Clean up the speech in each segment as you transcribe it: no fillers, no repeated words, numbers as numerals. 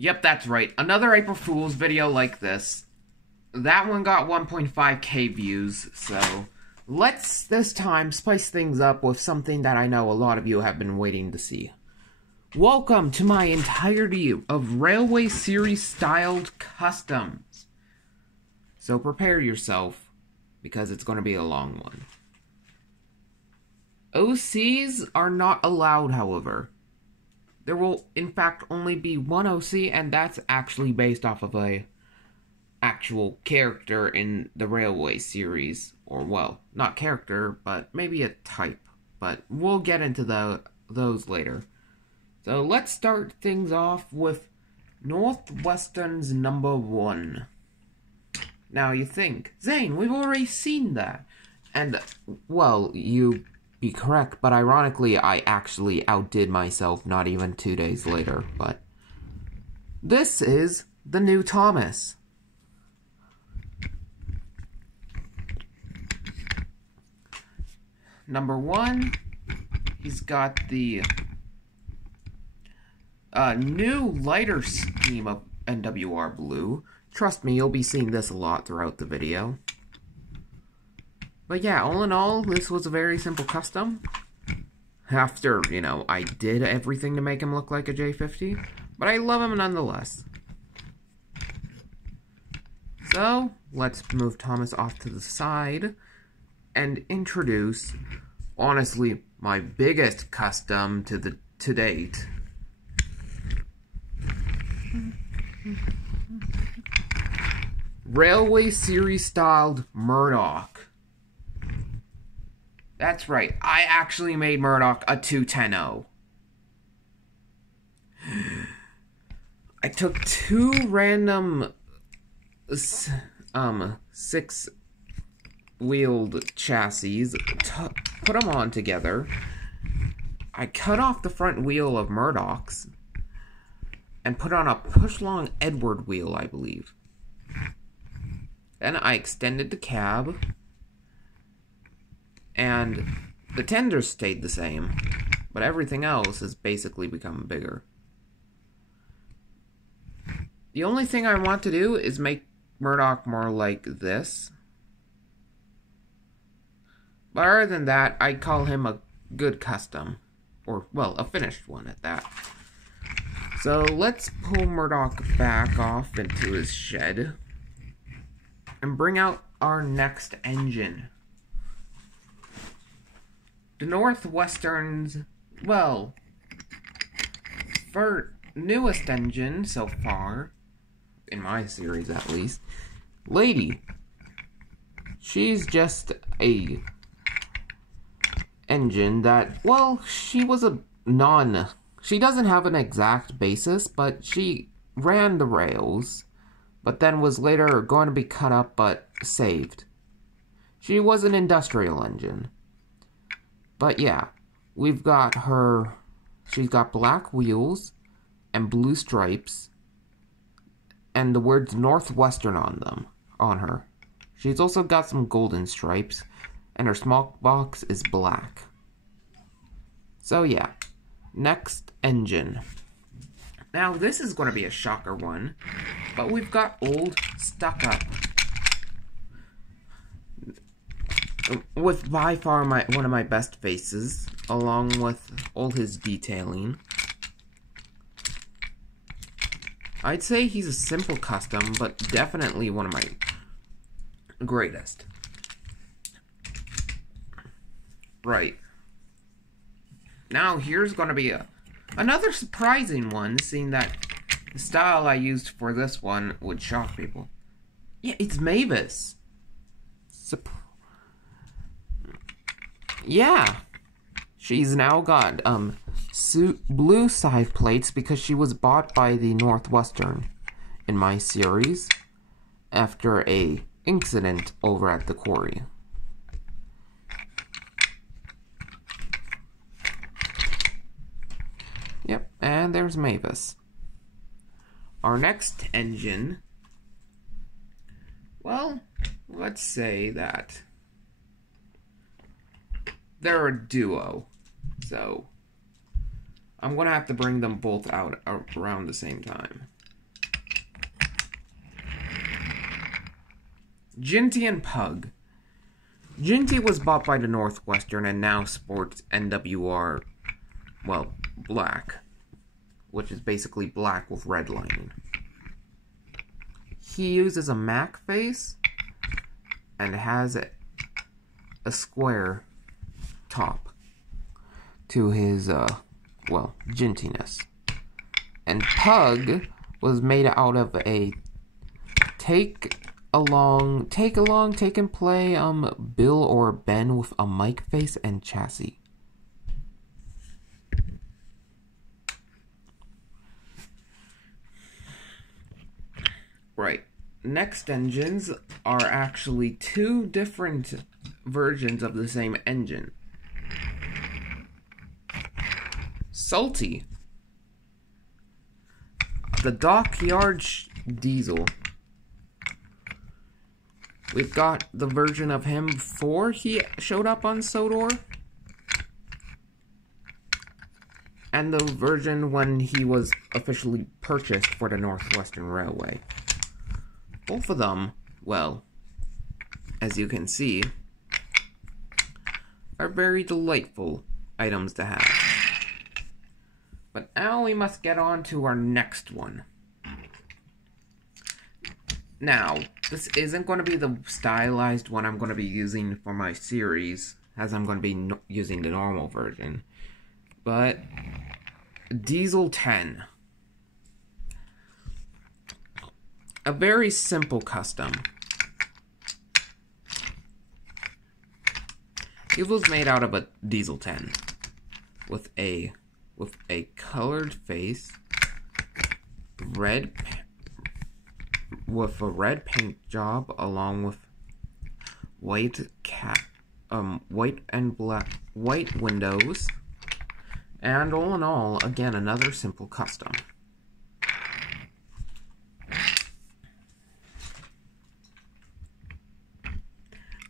Yep, that's right. Another April Fool's video like this. That one got 1.5k views, so let's this time spice things up with something that I know a lot of you have been waiting to see. Welcome to my entirety of Railway Series styled customs. So prepare yourself, because it's going to be a long one. OCs are not allowed, however. There will, in fact, only be one OC, and that's actually based off of a actual character in the Railway series. Or, well, not character, but maybe a type. But we'll get into those later. So let's start things off with Northwestern's number 1. Now you think, Zane, we've already seen that. And, well, you be correct, but ironically, I actually outdid myself not even 2 days later, but this is the new Thomas. Number 1, he's got the new lighter scheme of NWR Blue. Trust me, you'll be seeing this a lot throughout the video. But yeah, all in all, this was a very simple custom. After, you know, I did everything to make him look like a J50. But I love him nonetheless. So, let's move Thomas off to the side. And introduce, honestly, my biggest custom to date. Railway Series styled Murdock. That's right, I actually made Murdock a 210-0. I took 2 random 6-wheeled chassis, put them on together. I cut off the front wheel of Murdock's and put on a push-long Edward wheel, I believe. Then I extended the cab, and the tenders stayed the same, but everything else has basically become bigger. The only thing I want to do is make Murdock more like this. But other than that, I call him a good custom. Or, well, a finished one at that. So let's pull Murdock back off into his shed and bring out our next engine. The Northwestern's, well, newest engine so far, in my series at least, Lady. She's just a engine that, well, she was she doesn't have an exact basis, but she ran the rails, but then was later going to be cut up but saved. She was an industrial engine. But yeah, we've got her, she's got black wheels and blue stripes and the words Northwestern on her. She's also got some golden stripes and her small box is black. So yeah, next engine. Now this is going to be a shocker one, but we've got old Stuck Up. With by far one of my best faces, along with all his detailing. I'd say he's a simple custom, but definitely one of my greatest. Right. Now here's going to be another surprising one, seeing that the style I used for this one would shock people. Yeah, it's Mavis. Yeah, she's now got blue side plates because she was bought by the Northwestern in my series after a incident over at the quarry. Yep, and there's Mavis. Our next engine, well, let's say that they're a duo, so I'm gonna have to bring them both out around the same time. Ginty and Pug. Ginty was bought by the Northwestern and now sports NWR, well, black, which is basically black with red lining. He uses a Mac face and has a square top to his, well, gintiness. And Pug was made out of a take and play, Bill or Ben with a mic face and chassis. Right. Next engines are actually two different versions of the same engine. Salty. The Dockyard Diesel. We've got the version of him before he showed up on Sodor, and the version when he was officially purchased for the Northwestern Railway. Both of them, well, as you can see, are very delightful items to have. But now we must get on to our next one. Now, this isn't going to be the stylized one I'm going to be using for my series, as I'm going to be using the normal version. But, Diesel 10. A very simple custom. It was made out of a Diesel 10 with a colored face, with a red paint job, along with white windows, and all in all, again, another simple custom.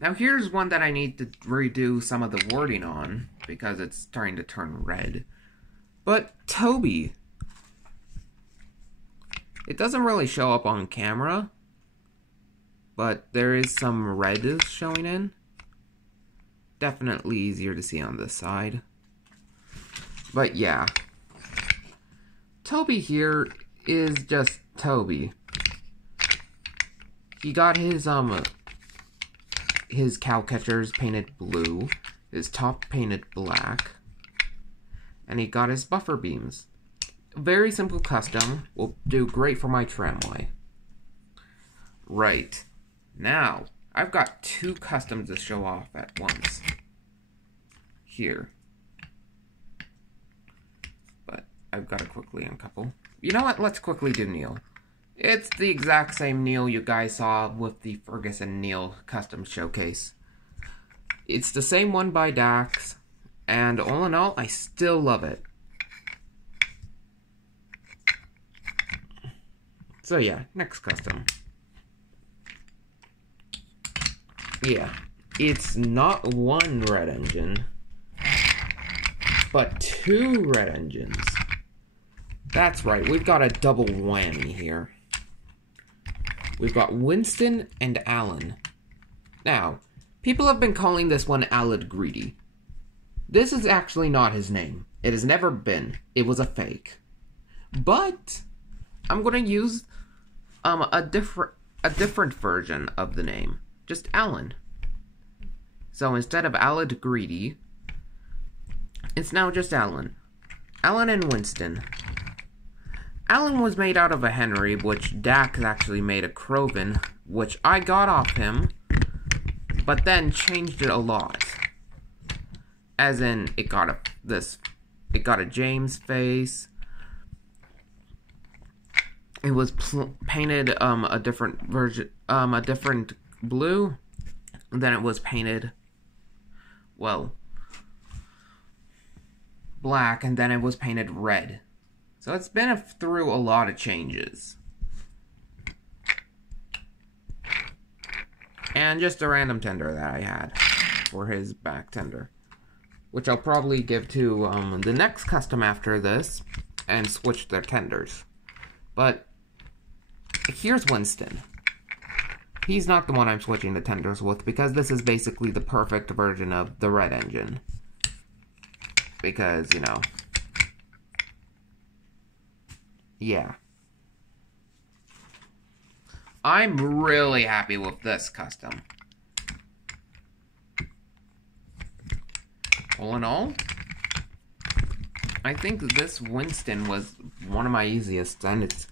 Now here's one that I need to redo some of the wording on, because it's starting to turn red. But Toby. It doesn't really show up on camera, but there is some red showing in. Definitely easier to see on this side. But yeah. Toby here is just Toby. He got his cow catchers painted blue, his top painted black, and he got his buffer beams. Very simple custom, will do great for my tramway. Right. Now, I've got two customs to show off at once. Here. But I've got to quickly uncouple. You know what? Let's quickly do Neil. It's the exact same Neil you guys saw with the Ferguson Neil custom showcase. It's the same one by Dax, and all in all, I still love it. So yeah, next custom. Yeah, it's not one red engine, but two red engines. That's right, we've got a double whammy here. We've got Winston and Alan. Now, people have been calling this one Alad Greedy. This is actually not his name. It has never been. It was a fake. But I'm going to use a different version of the name. Just Alan. So instead of Alad Greedy, it's now just Alan. Alan and Winston. Alan was made out of a Henry, which Dax actually made a Croven, which I got off him, but then changed it a lot. As in, it got a James face. It was painted a different version, a different blue. And then it was painted, well, black, and then it was painted red. So it's been through a lot of changes. And just a random tender that I had for his back tender, which I'll probably give to the next custom after this and switch their tenders. But here's Winston. he's not the one I'm switching the tenders with, because this is basically the perfect version of the red engine. Because, you know... yeah. I'm really happy with this custom. All in all, I think this Winston was one of my easiest, and it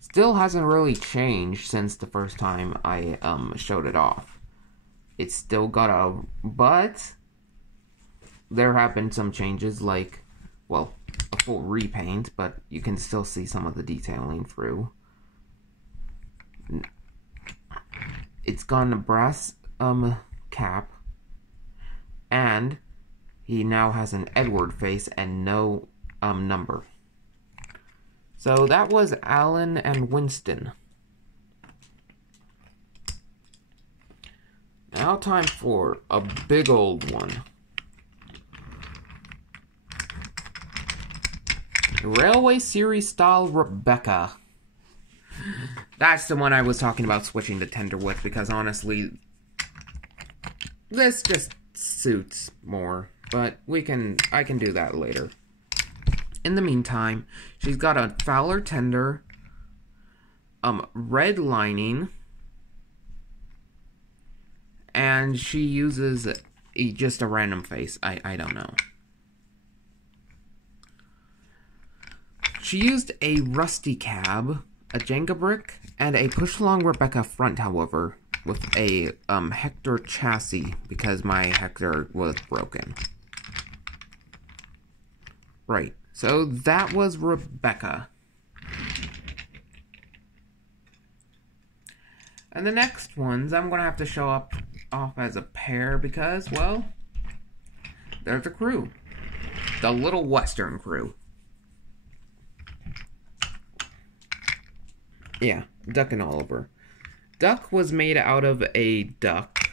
still hasn't really changed since the first time I showed it off. It's still got a... but there have been some changes, like, well, a full repaint, but you can still see some of the detailing through. It's got a brass cap, and he now has an Edward face and no number. So that was Alan and Winston. Now time for a big old one. Railway Series style Rebecca. That's the one I was talking about switching the tender with, because honestly, this just suits more. But I can do that later. In the meantime, she's got a Fowler tender, red lining, and she uses just a random face. I don't know. She used a rusty cab, a Jenga brick, and a push-along Rebecca front, however, with a Hector chassis, because my Hector was broken. Right, so that was Rebecca. And the next ones, I'm going to have to show off as a pair, because, well, there's the crew. The Little Western crew. Yeah, Duck and Oliver. Duck was made out of a duck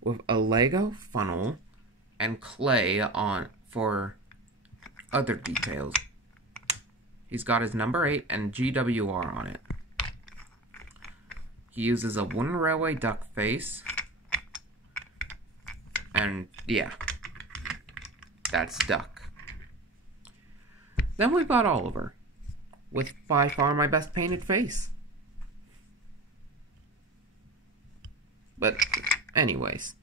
with a Lego funnel and clay on for other details. He's got his number 8 and GWR on it. He uses a wooden railway duck face. And yeah, that's Duck. Then we've got Oliver, with by far my best painted face. But anyways,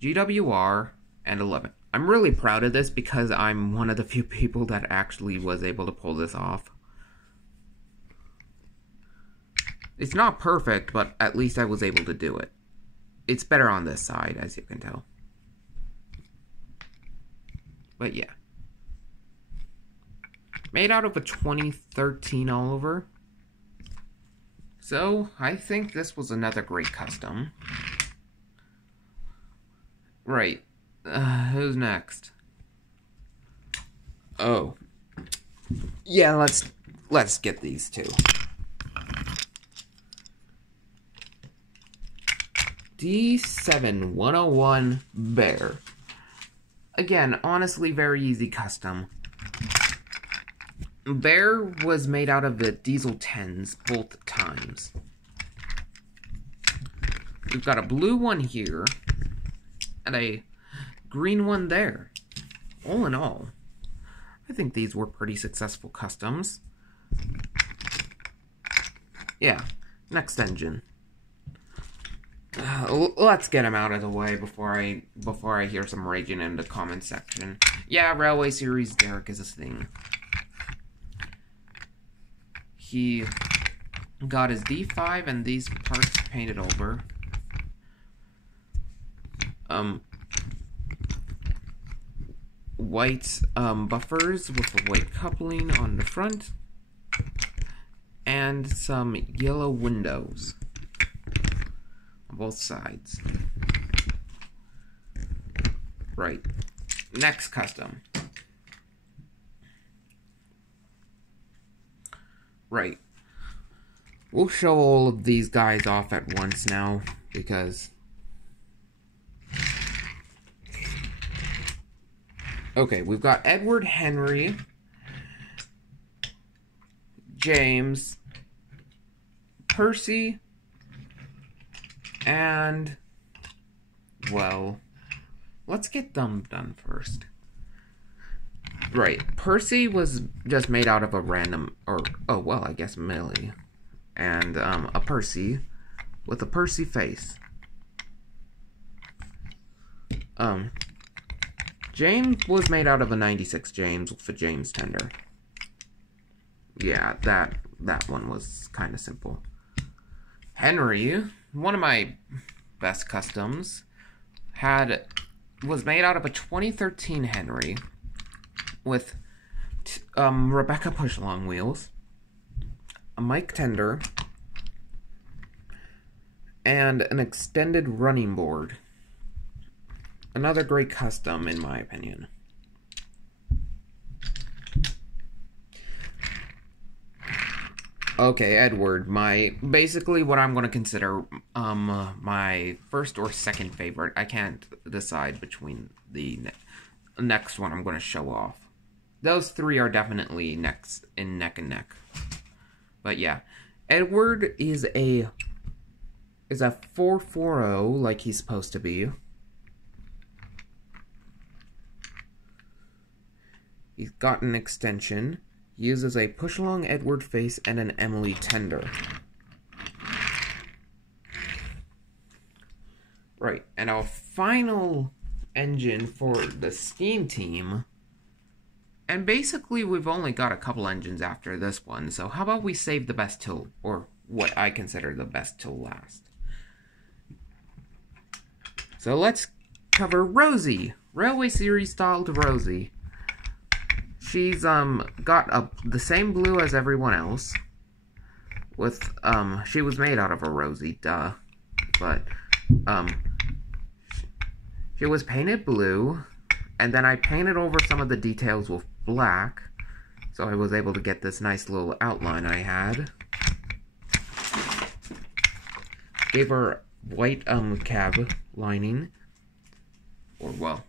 GWR and 11. I'm really proud of this because I'm one of the few people that actually was able to pull this off. It's not perfect, but at least I was able to do it. It's better on this side, as you can tell. But yeah. Made out of a 2013 Oliver. So, I think this was another great custom. Right. Who's next? Oh. Yeah, let's get these two. D7-101 Bear. Again, honestly, very easy custom. Bear was made out of the diesel 10s both times. We've got a blue one here and a green one there. All in all, I think these were pretty successful customs. Yeah, next engine. Let's get him out of the way before I hear some raging in the comment section. Yeah, Railway Series Derek is a thing. He got his D5 and these parts painted over. White buffers with a white coupling on the front, and some yellow windows on both sides. Right. Next custom. Right. We'll show all of these guys off at once now, because... Okay, we've got Edward Henry, James, Percy, And, well, let's get them done first. Right, Percy was just made out of a random, I guess Millie. And, a Percy with a Percy face. James was made out of a 96 James with a James tender. Yeah, that one was kind of simple. Henry, one of my best customs, was made out of a 2013 Henry with Rebecca push-along wheels, a Mike tender, and an extended running board. Another great custom, in my opinion. Okay, Edward, basically what I'm going to consider my first or second favorite. I can't decide between the next one I'm going to show off. Those three are definitely neck and neck. But yeah, Edward is a 440 like he's supposed to be. He's got an extension. He uses a push-along Edward face and an Emily tender. Right, and our final engine for the Steam team. And basically, we've only got a couple engines after this one, so how about we save the best till, or what I consider the best till last. So let's cover Rosie. Railway Series styled Rosie. She's got the same blue as everyone else. With she was made out of a Rosie, duh. But she was painted blue, and then I painted over some of the details with black, so I was able to get this nice little outline I had. Gave her white cab lining, or well,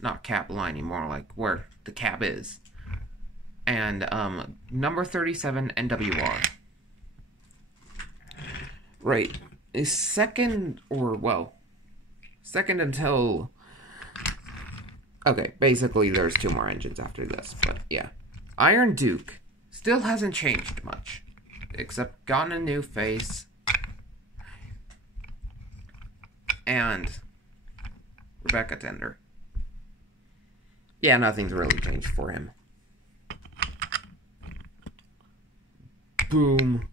not cab lining, more like where the cab is. And number 37 NWR. Right. Second until... Okay, basically there's two more engines after this, but yeah. Iron Duke still hasn't changed much, except gotten a new face. And Rebecca tender. Yeah, nothing's really changed for him. Boom.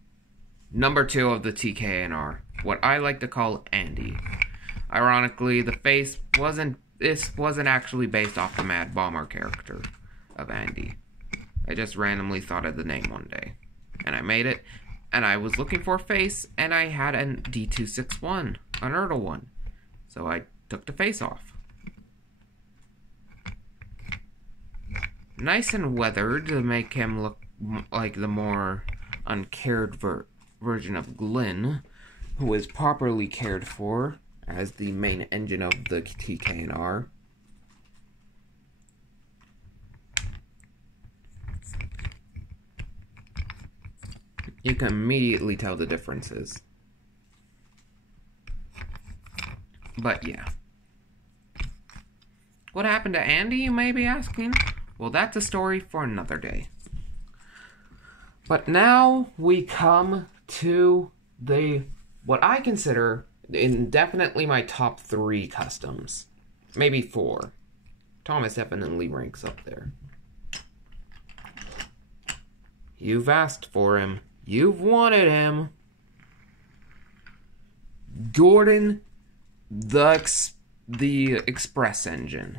Number 2 of the TKNR. What I like to call Andy. Ironically, the face wasn't actually based off the Mad Bomber character of Andy. I just randomly thought of the name one day. And I made it. And I was looking for a face, and I had an D261. An Erdl one. So I took the face off. Nice and weathered to make him look like the more uncared version of Glyn, who is properly cared for as the main engine of the TKNR. You can immediately tell the differences. But yeah. What happened to Andy, you may be asking? Well, that's a story for another day. But now we come to what I consider definitely my top 3 customs. Maybe 4. Thomas definitely ranks up there. You've asked for him. You've wanted him. Gordon, the Express engine.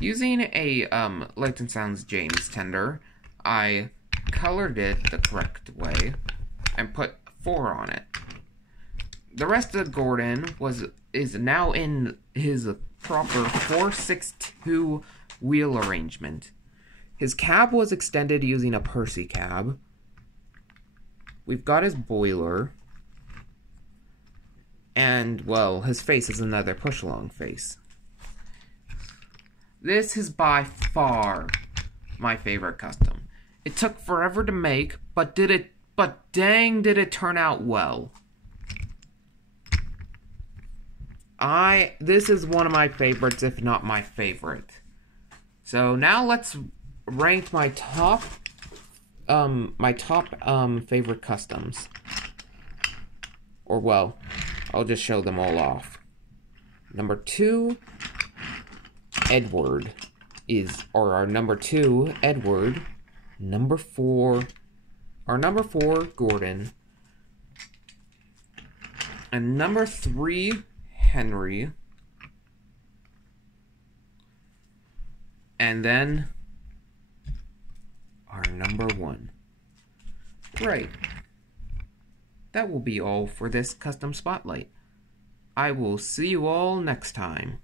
Using a Leighton Sounds James tender, I colored it the correct way and put 4 on it. The rest of Gordon is now in his proper 462 wheel arrangement. His cab was extended using a Percy cab. We've got his boiler. And, well, his face is another push-along face. This is by far my favorite custom. It took forever to make, but dang did it turn out well. This is one of my favorites, if not my favorite. So now let's rank my top favorite customs. Or well, I'll just show them all off. Number 2, Edward our number 2, Edward. Number 4, Gordon. And number 3, Henry. And then our number 1. Great. That will be all for this custom spotlight. I will see you all next time.